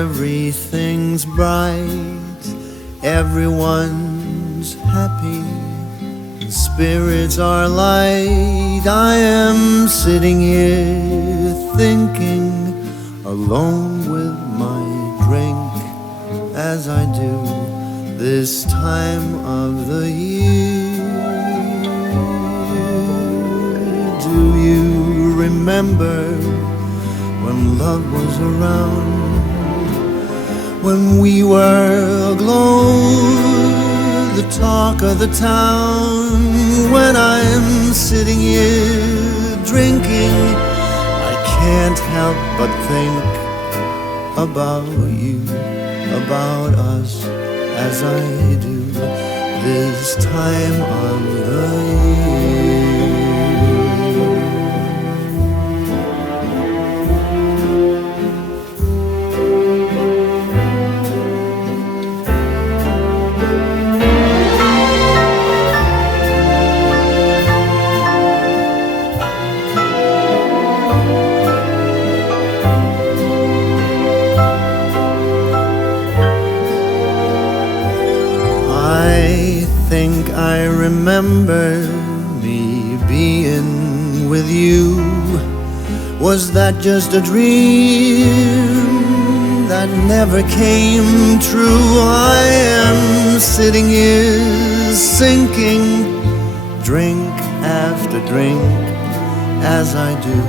Everything's bright, everyone's happy, and spirits are light. I am sitting here thinking, alone with my drink, as I do this time of the year. Do you remember when love was around? When we were aglow, the talk of the town. When I'm sitting here drinking, I can't help but think about you, about us, as I do this time of the year. I remember me being with you. Was that just a dream that never came true? I am sitting here sinking, drink after drink, as I do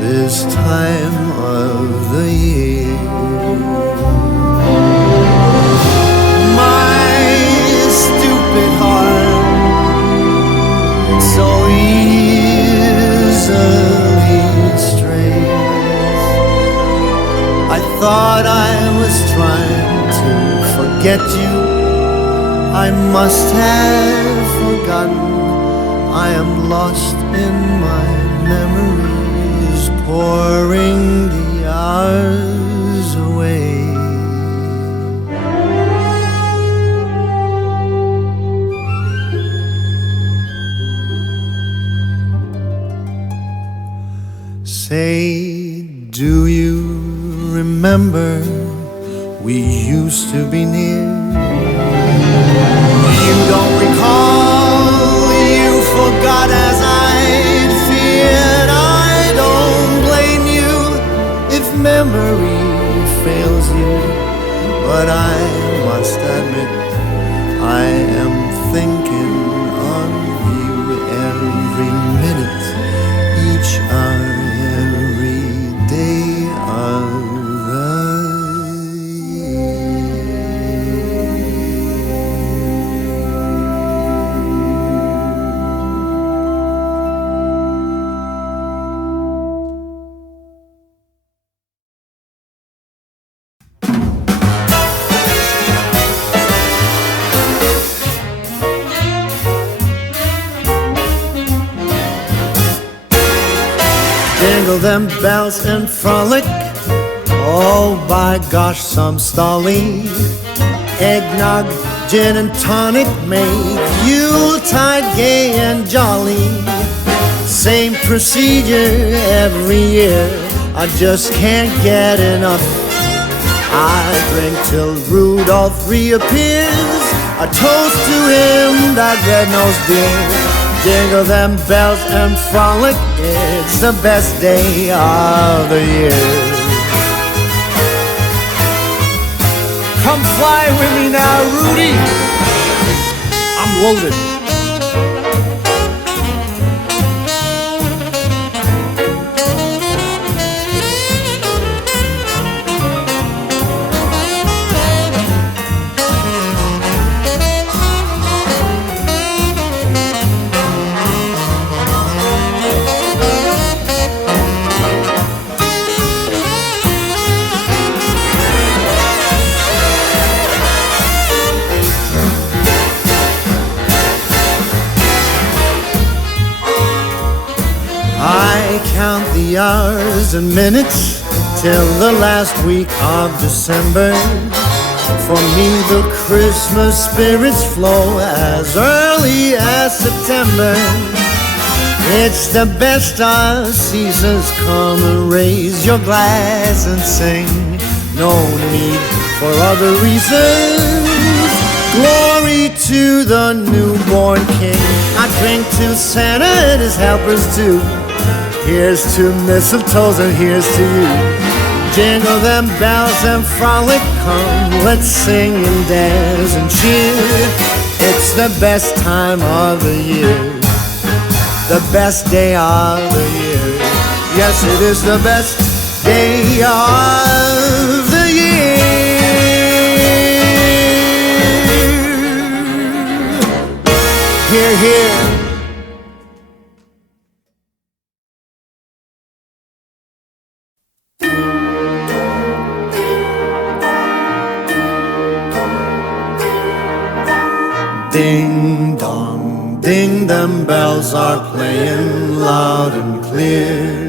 this time of the year. Stupid heart, so easily strays. I thought I was trying to forget you. I must have forgotten. I am lost in my memories, pouring the hours away. Say, do you remember we used to be near? You don't recall, you forgot as I'd feared. I don't blame you if memory fails you, but I must admit I am thinking on you every minute, each hour, every day of the jingle them bells and frolic. Oh, by gosh, some stolly. Eggnog, gin and tonic make Yuletide gay and jolly. Same procedure every year, I just can't get enough. I drink till Rudolph reappears, a toast to him, that red-nosed dear. Jingle them bells and frolic, it's the best day of the year. Come fly with me now, Rudy. I'm loaded. Count the hours and minutes till the last week of December. For me the Christmas spirits flow as early as September. It's the best of seasons, come and raise your glass and sing no need for other reasons. Glory to the newborn King. I drink to Santa and his helpers too. Here's to mistletoes and here's to you. Jingle them bells and frolic, come, let's sing and dance and cheer. It's the best time of the year, the best day of the year. Yes, it is the best day of the year. Hear, hear. Ding dong, ding, them bells are playing loud and clear.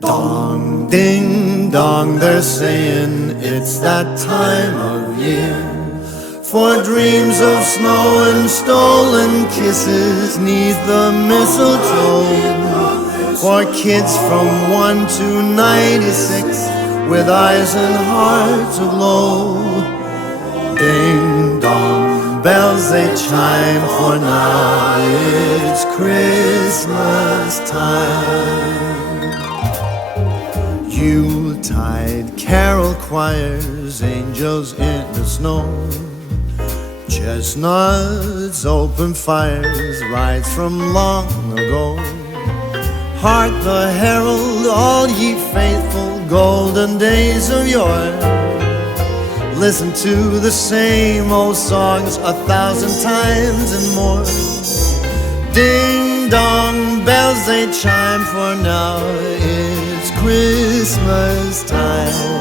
Dong, ding dong, they're saying it's that time of year. For dreams of snow and stolen kisses 'neath the mistletoe. For kids from 1 to 96 with eyes and hearts aglow. Ding dong, bells they chime, for now it's Christmas time. Yuletide carol choirs, angels in the snow. Chestnuts, open fires, rides from long ago. Hark the herald, all ye faithful, golden days of yore. Listen to the same old songs 1,000 times and more. Ding dong, bells they chime, for now it's Christmas time.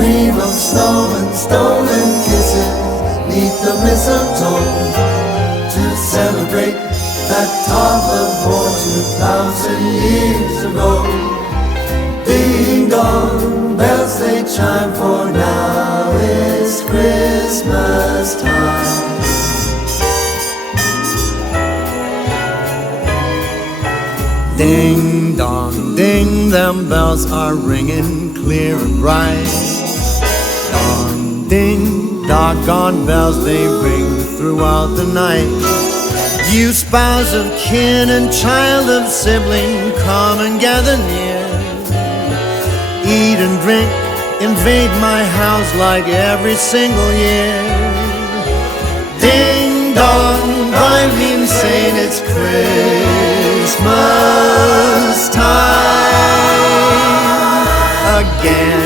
Dream of snow and stolen kisses 'neath the mistletoe, to celebrate that top of war 2,000 years ago. Ding dong, bells they chime, for now it's Christmas time. Ding dong, ding, them bells are ringing clear and bright. Dong, ding, doggone bells, they ring throughout the night. You spouse of kin and child of sibling, come and gather near. Eat and drink, invade my house like every single year. Ding dong, I'm saying it's Christmas time again.